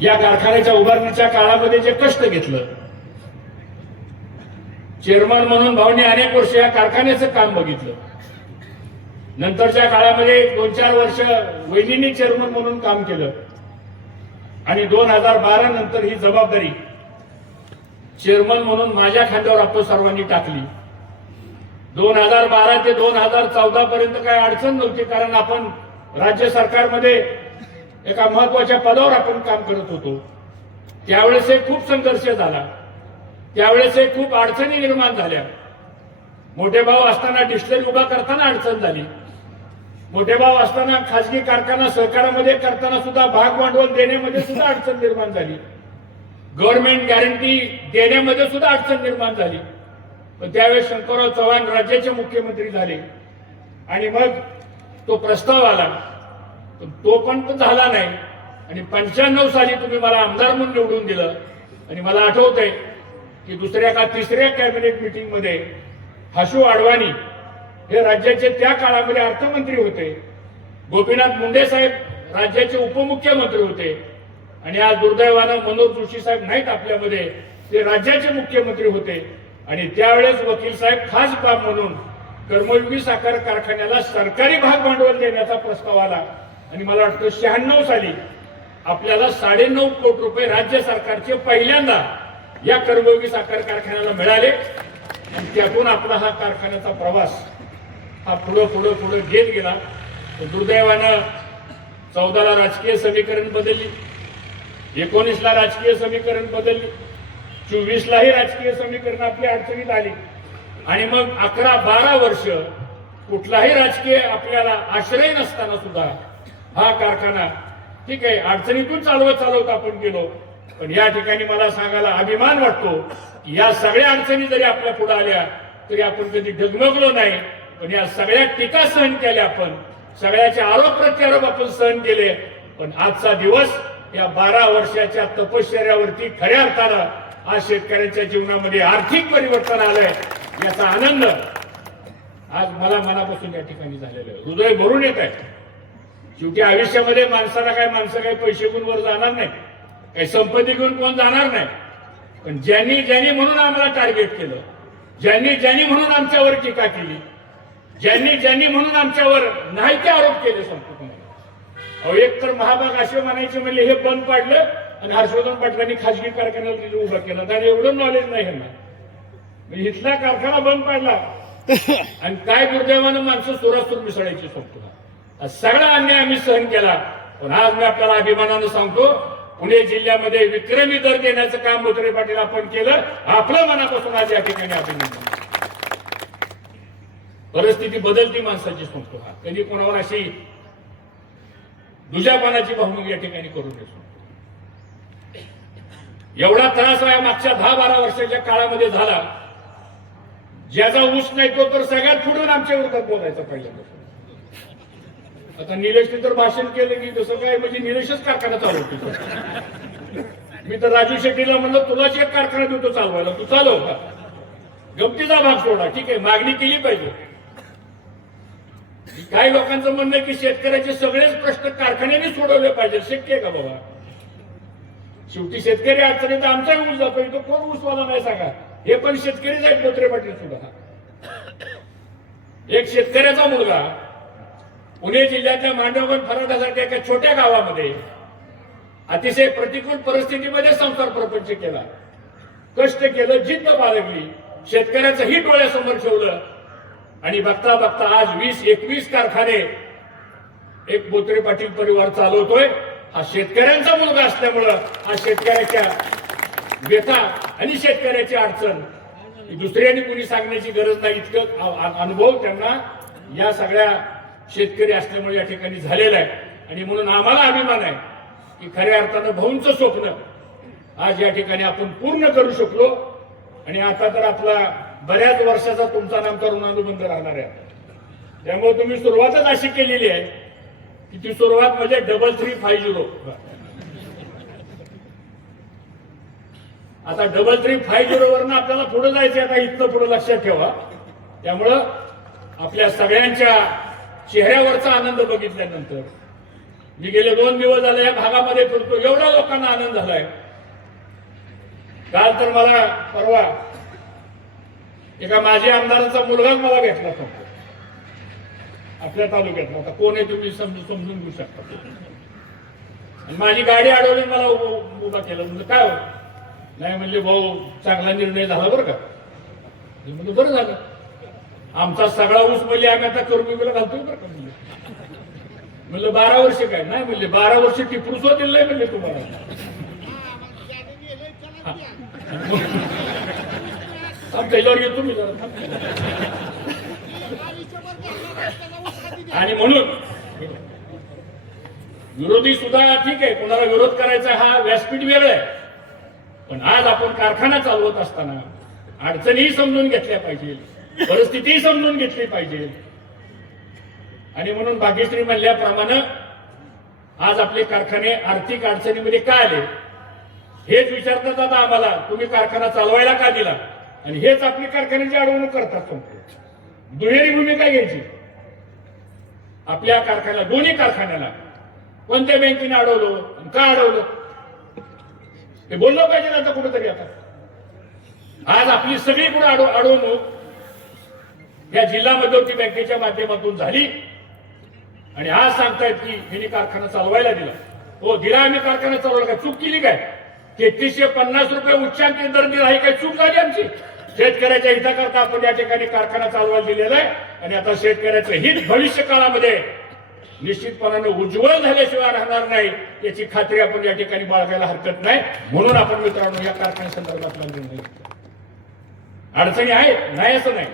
या कारखान्याच्या उभारणीच्या काळामध्ये जे कष्ट घेतलं, चेअरमन म्हणून भाऊंनी अनेक वर्ष या कारखान्याचं काम बघितलं. नंतरच्या काळामध्ये 2-4 वर्ष वहिनींनी चेअरमन म्हणून काम केलं आणि 2012 नंतर ही जबाबदारी चेअरमन म्हणून माझ्या खांद्यावर आपण सर्वांनी टाकली. 2012 ते 2014 पर्यंत काही अडचण नव्हती, कारण आपण राज्य सरकारमध्ये एका महत्वाच्या पदावर आपण काम करत होतो. त्यावेळेस खूप संघर्ष झाला, त्यावेळेस खूप अडचणी निर्माण झाल्या. मोठे भाऊ असताना डिस्टिलरी उभा करताना अडचण झाली. मोठे भाऊ असताना खासगी कारखाना सहकारामध्ये करताना सुद्धा भाग भांडवल देण्यामध्ये सुद्धा अडचण निर्माण झाली. गव्हर्नमेंट गॅरंटी देण्यामध्ये सुद्धा अडचण निर्माण झाली. पण त्यावेळेस शंकरराव चव्हाण राज्याचे मुख्यमंत्री झाले आणि मग तो प्रस्ताव आला. तो पण झाला नाही आणि 95 साली तुम्ही मला आमदार म्हणून निवडून दिलं. आणि मला आठवतंय की दुसऱ्या का तिसऱ्या कॅबिनेट मीटिंग मध्ये हसू अडवाणी हे राज्याचे त्या काळामध्ये अर्थमंत्री होते, गोपीनाथ मुंडे साहेब राज्याचे उपमुख्यमंत्री होते आणि आज दुर्दैवानं मनोज जोशी साहेब नाहीत आपल्यामध्ये, ते राज्याचे मुख्यमंत्री होते. आणि त्यावेळेस वकील साहेब खास बाब म्हणून कर्मयोगी साखर कारखान्याला सरकारी भाग भांडवल देण्याचा प्रस्ताव आला आणि मला वाटतं 96 साली आपल्याला 9.5 कोटी रुपये राज्य सरकारचे पहिल्यांदा या कर्मयोगी साखर कारखान्याला मिळाले. आणि त्यातून आपला हा कारखान्याचा प्रवास हा पुढे घेत गेला. दुर्दैवानं 14ला राजकीय समीकरण बदलली, 19ला राजकीय समीकरण बदलली, 24लाही राजकीय समीकरण आपल्या अडचणीत आली आणि मग 11-12 वर्ष कुठलाही राजकीय आपल्याला आश्रय नसताना सुद्धा हा कारखाना ठीक आहे अडचणीतून चालवत आपण गेलो. पण या ठिकाणी मला सांगायला अभिमान वाटतो की या सगळ्या अडचणी जरी आपल्या पुढे आल्या तरी आपण कधी डगमगलो नाही. पण या सगळ्या टीका सहन केल्या, आपण सगळ्याचे आरोप प्रत्यारोप आपण सहन केले. पण आजचा दिवस या 12 वर्षाच्या तपश्चर्यावरती खऱ्या अर्थानं आज शेतकऱ्यांच्या जीवनामध्ये आर्थिक परिवर्तन आलंय, याचा आनंद आज मला मनापासून या ठिकाणी झालेला आहे. हृदय भरून येत आहे. शेवटी आयुष्यामध्ये माणसं काही पैसे घेऊन वर जाणार नाही, काही संपत्ती घेऊन कोण जाणार नाही. पण ज्यांनी म्हणून आम्हाला टार्गेट केलं, ज्यांनी म्हणून आमच्यावर टीका केली, ज्यांनी म्हणून आमच्यावर नाही ते आरोप केले संपूर्ण. एक तर महाभाग असे म्हणायचे म्हणले हे बंद पाडलं आणि हर्षवर्धन पाटलांनी खासगी कारखान्याला तिथे उभा केला. त्याला एवढं नॉलेज नाही ह्यांना. इथला कारखाना बंद पाडला आणि काय दुर्दैवानं माणसं सुरासूर मिसळायची संपूर्ण. सगळा अन्याय आम्ही सहन केला. पण आज मी आपल्याला अभिमानानं सांगतो, पुणे जिल्ह्यामध्ये विक्रमी दर देण्याचं काम बोत्रे पाटील आपण केलं. आपलं मनापासून आज या ठिकाणी अभिनंदन. परिस्थिती बदलती माणसाची सांगतो. कधी कोणावर अशी दुजापणाची भावना या ठिकाणी करू नये. एवढा त्रास या मागच्या 10-12 वर्षाच्या काळामध्ये झाला. ज्याचा ऊस नाही तो तर सगळ्यात पुढून आमच्या विरोधात बोलायचा पहिल्यांदा. आता निलेशने तर भाषण केलं की जसं काय म्हणजे निलेशच कारखाना चालवतो. मी तर राजू शेट्टीला म्हणलं तुलाच एक कारखाना देतो चालवायला, तू चालव का. गमतीचा भाग सोडा, ठीक आहे, मागणी केली पाहिजे. काही लोकांचं म्हणणं आहे की शेतकऱ्याचे सगळेच प्रश्न कारखान्याने सोडवले पाहिजे. शक्य आहे का बाबा. शेवटी शेतकरी अडचणीत आमचा ऊस जातो, इथं कोण ऊसवाला नाही सांगा. हे पण शेतकरीच आहेत बोत्रे पाटील सुद्धा. एक शेतकऱ्याचा मुलगा पुणे जिल्ह्यातल्या मांडवगण फराटासाठी एका छोट्या गावामध्ये अतिशय प्रतिकूल परिस्थितीमध्ये संसार प्रपंच केला, कष्ट केलं, जिद्द बाळगली, शेतकऱ्याचं हित डोळ्यासमोर ठेवलं आणि बघता बघता आज 20-21 कारखाने एक बोत्रे पाटील परिवार चालवतोय. हा शेतकऱ्यांचा मुलगा असल्यामुळं हा शेतकऱ्याच्या व्यथा आणि शेतकऱ्याची अडचण दुसऱ्यांनी कुणी सांगण्याची गरज नाही, इतकं अनुभव त्यांना या सगळ्या शेतकरी असल्यामुळे या ठिकाणी झालेला आहे. आणि म्हणून आम्हाला अभिमान आहे की खऱ्या अर्थानं भाऊंचं स्वप्न आज या ठिकाणी आपण पूर्ण करू शकलो. आणि आता तर आपला बऱ्याच वर्षाचा तुमचा नामचा ऋणानुबंध राहणार आहे. त्यामुळे तुम्ही सुरुवातच अशी केलेली आहे की ती सुरुवात म्हणजे 3350. आता 3350 वरनं आपल्याला पुढे जायचं. आता इथलं पुढे लक्षात ठेवा. त्यामुळं आपल्या सगळ्यांच्या चेहऱ्यावरचा आनंद बघितल्यानंतर मी गेले 2 दिवस झाले या भागामध्ये फिरतो, एवढ्या लोकांना आनंद झालाय. काल तर मला परवा एका माजी आमदाराचा मुलगाच मला भेटला होता आपल्या तालुक्यात. आता कोण आहे तुम्ही समजून घेऊ शकता. आणि माझी गाडी अडवली, मला उभा केलं. म्हणजे काय हो? नाही म्हणले भाऊ चांगला निर्णय झाला बरं का. म्हणजे बरं झालं, आमचा सगळा ऊस म्हणले आम्ही आता कर्मवीला घालतोय बरं का. म्हणलं 12 वर्ष काय? नाही म्हणले 12 वर्ष टिपरूसो दिलं नाही म्हणले तुम्हाला. त्याच्यावर येतो मी जरा. आणि म्हणून विरोधी सुद्धा ठीक आहे, कोणाला विरोध करायचा हा व्यासपीठ वेगळं आहे. पण आज आपण कारखाना चालवत असताना अडचणीही समजून घेतल्या पाहिजे, परिस्थितीही समजून घेतली पाहिजे. आणि म्हणून भाग्यश्री म्हणल्याप्रमाणे आज आपले कारखाने आर्थिक अडचणीमध्ये का आले हेच विचारतात आता आम्हाला. तुम्ही कारखाना चालवायला का दिला? आणि हेच आपली कारखान्याची अडवणूक करतात. दुहेरी भूमिका घ्यायची. आपल्या कारखान्याला, दोन्ही कारखान्याला कोणत्या बँकेने अडवलं आणि का अडवलं हे बोललं पाहिजे आता कुठेतरी. आता आज आपली सगळीकडे अडवणूक या जिल्हा मध्यवर्ती बँकेच्या माध्यमातून झाली. आणि आज सांगतायत की यांनी कारखाना चालवायला दिला. हो दिला, आम्ही कारखाना चालवला. काय चूक केली काय? 3350 रुपये उच्चांकित दर दिला, ही काय चूक झाली आमची? शेतकऱ्याच्या हिताकरता आपण या ठिकाणी कारखाना चालवायला दिलेला आहे. आणि आता शेतकऱ्याचं हित भविष्य काळामध्ये निश्चितपणाने उज्ज्वल झाल्याशिवाय राहणार नाही याची खात्री आपण या ठिकाणी बाळगायला हरकत नाही. म्हणून आपण मित्रांनो या कारखान्या संदर्भात निर्णय. अडचणी आहेत, नाही असं नाही.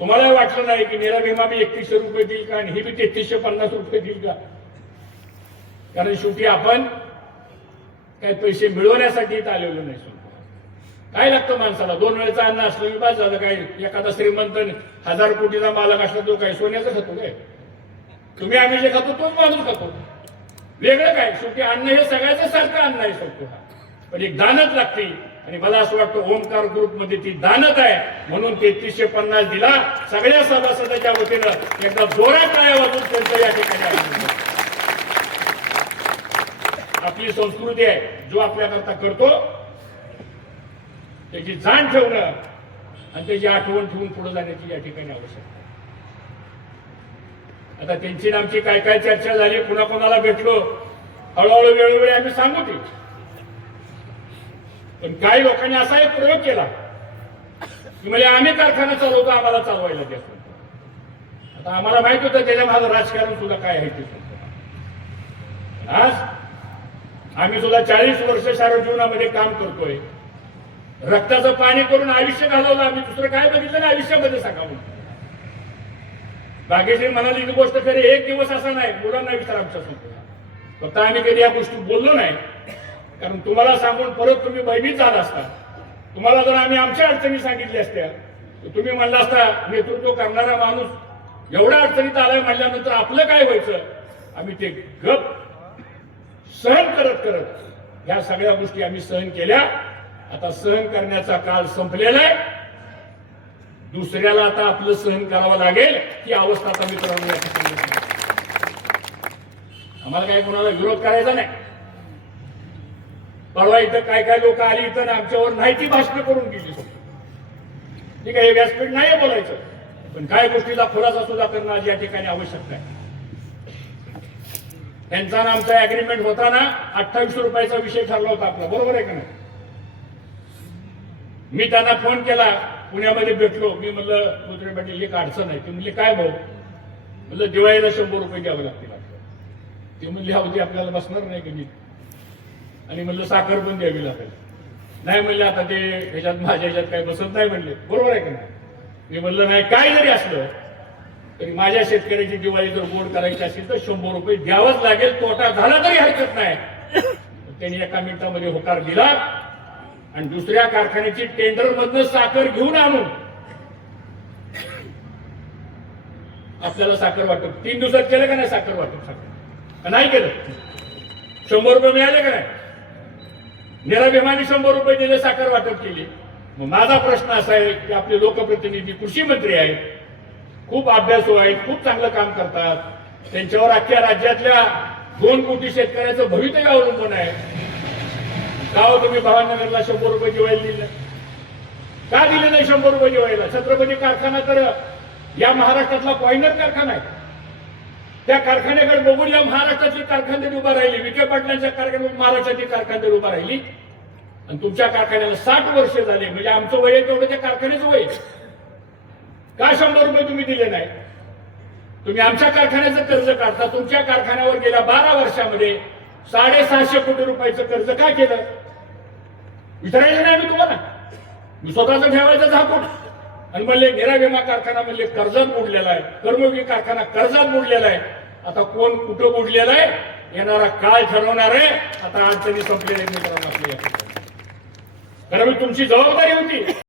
तुम्हाला वाटलं नाही की नीरा भीमा बी 3100 रुपये देईल का आणि ही बी 3350 रुपये देईल का? कारण शेवटी आपण काही पैसे मिळवण्यासाठी इथं आलेलो नाही. काय लागतं माणसाला? 2 वेळेचं अन्न असलं की बस झालं. काय एखादा श्रीमंत 1000 कोटीचा मालक असला तो काय सोन्याचं खातो काय? तुम्ही आम्ही जे खातो तोच माणूस खातो. वेगळं काय? शेवटी अन्न हे सगळ्याचं सारखं अन्न आहे शेवटी. पण एक दानत लागते. आणि मला असं वाटतं ओमकार ग्रुपमध्ये ती दानत आहे. म्हणून 3350 दिला. सगळ्या सभासदांच्या वतीनं एकदा जोरात टाळ्या वाजवून त्यांचं या ठिकाणी आपली संस्कृती आहे. जो आपल्याकरता करतो त्याची जाण ठेवणं आणि त्याची आठवण ठेवून पुढे जाण्याची या ठिकाणी आवश्यकता. आता त्यांची आमची काय काय चर्चा झाली, कुणा कोणाला भेटलो, हळूहळू वेळोवेळी आम्ही सांगू ती. पण काही लोकांनी असा एक प्रयोग केला की म्हणजे आम्ही कारखाना चालवतो, आम्हाला चालवायला द्या. आता आम्हाला माहित होतं त्याच्या माझं राजकारण सुद्धा काय आहे ते. आज आम्ही सुद्धा 40 वर्ष साऱ्या जीवनामध्ये काम करतोय. रक्ताचं पाणी करून आयुष्य घालवलं आम्ही. दुसरं काय बघितलं ना आयुष्यामध्ये सांगावं. बागेश्री म्हणाली ही गोष्ट खरी. एक दिवस असा नाही, मुलांना विचार आमच्या समोर. फक्त आम्ही कधी या गोष्टी बोललो नाही. कारण तुम्हाला सांगून परत तुम्ही भयभीत झाला असता. तुम्हाला जर आम्ही आमच्या अडचणी सांगितल्या असत्या तर तुम्ही म्हणला असता नेतृत्व करणारा माणूस एवढ्या अडचणीत आलाय म्हणल्यानंतर आपलं काय व्हायचं. आम्ही ते गप सहन करत करत या सगळ्या गोष्टी आम्ही सहन केल्या. आता सहन करण्याचा काळ संपलेला आहे. दुसऱ्याला आता आपलं सहन करावं लागेल ही अवस्था आता मित्रांनो. आम्हाला काही कोणाला विरोध करायचा नाही. परवा इथं काय काय लोक आली इथं ना आमच्यावर नाही ती भाषण करून गेली. ठीक आहे, हे व्यासपीठ नाही बोलायचं. पण काय गोष्टीला खुलासा सुद्धा करणं आज या ठिकाणी आवश्यक आहे. त्यांचा ना आमचा अग्रीमेंट होताना 2800 रुपयाचा विषय ठरला होता आपला. बरोबर आहे का नाही? मी त्यांना फोन केला, पुण्यामध्ये भेटलो. मी म्हणलं मुद्रे पाटील एक अडचण आहे. ते म्हणले काय भाऊ? म्हणलं दिवाळीला 100 रुपये द्यावे लागतील. ते म्हणले अवधी आपल्याला बसणार नाही कधी. आणि म्हणलं साखर पण द्यावी लागेल. नाही म्हणले आता ते ह्याच्यात माझ्या ह्याच्यात काही बसत नाही म्हणले. बरोबर आहे का नाही? मी म्हणलं नाही, काय जरी असलं तरी माझ्या शेतकऱ्याची दिवाळी जर गोड करायची असेल तर 100 रुपये द्यावंच लागेल. तोटा झाला तरी हरकत नाही. त्यांनी एका मिनिटामध्ये होकार दिला आणि दुसऱ्या कारखान्याची टेंडर मधनं साखर घेऊन आणून आपल्याला साखर वाटप 3 दिवसात केलं का नाही? साखर वाटप साखर नाही केलं. 100 रुपये मिळाले का नाही? नीरा भीमाने 100 रुपये दिले, साखर वाटप केली. मग माझा प्रश्न असा आहे की आपले लोकप्रतिनिधी कृषी मंत्री आहेत, खूप अभ्यासू आहेत, खूप चांगलं काम करतात. त्यांच्यावर अख्ख्या राज्यातल्या 2 कोटी शेतकऱ्याचं भवितव्य अवलंबून आहे. का हो तुम्ही भावनगरला 100 रुपये जेवायला दिले नाही? का दिले नाही 100 रुपये जेवायला? छत्रपती कारखाना तर या महाराष्ट्रातला पॉइंटर कारखाना आहे. त्या कारखान्याकडे बघून या महाराष्ट्रातली कारखानदारी उभा राहिली. विखे पाटलांच्या कारखान्यात महाराष्ट्रातली कारखानदारी उभा राहिली. आणि तुमच्या कारखान्याला 60 वर्ष झाले, म्हणजे आमचं वय तेवढं त्या कारखान्याचं वय. का 100 रुपये तुम्ही दिले नाही? तुम्ही आमच्या कारखान्याचं कर्ज काढता. तुमच्या कारखान्यावर गेल्या 12 वर्षामध्ये 650 कोटी रुपयाचं कर्ज काय केलं? विचारायचं नाही मी तुम्हाला. मी स्वतःचं ठेवायचं झाकून. आणि म्हणले निरा विमा कारखाना म्हणले कर्जात बुडलेला आहे, कर्मयोगी कारखाना कर्जात बुडलेला आहे. आता कोण कुठं बुडलेला आहे येणारा काळ ठरवणार आहे. आता अडचणी संपलेल्या मित्रांनो आपल्या. कारण तुमची जबाबदारी होती.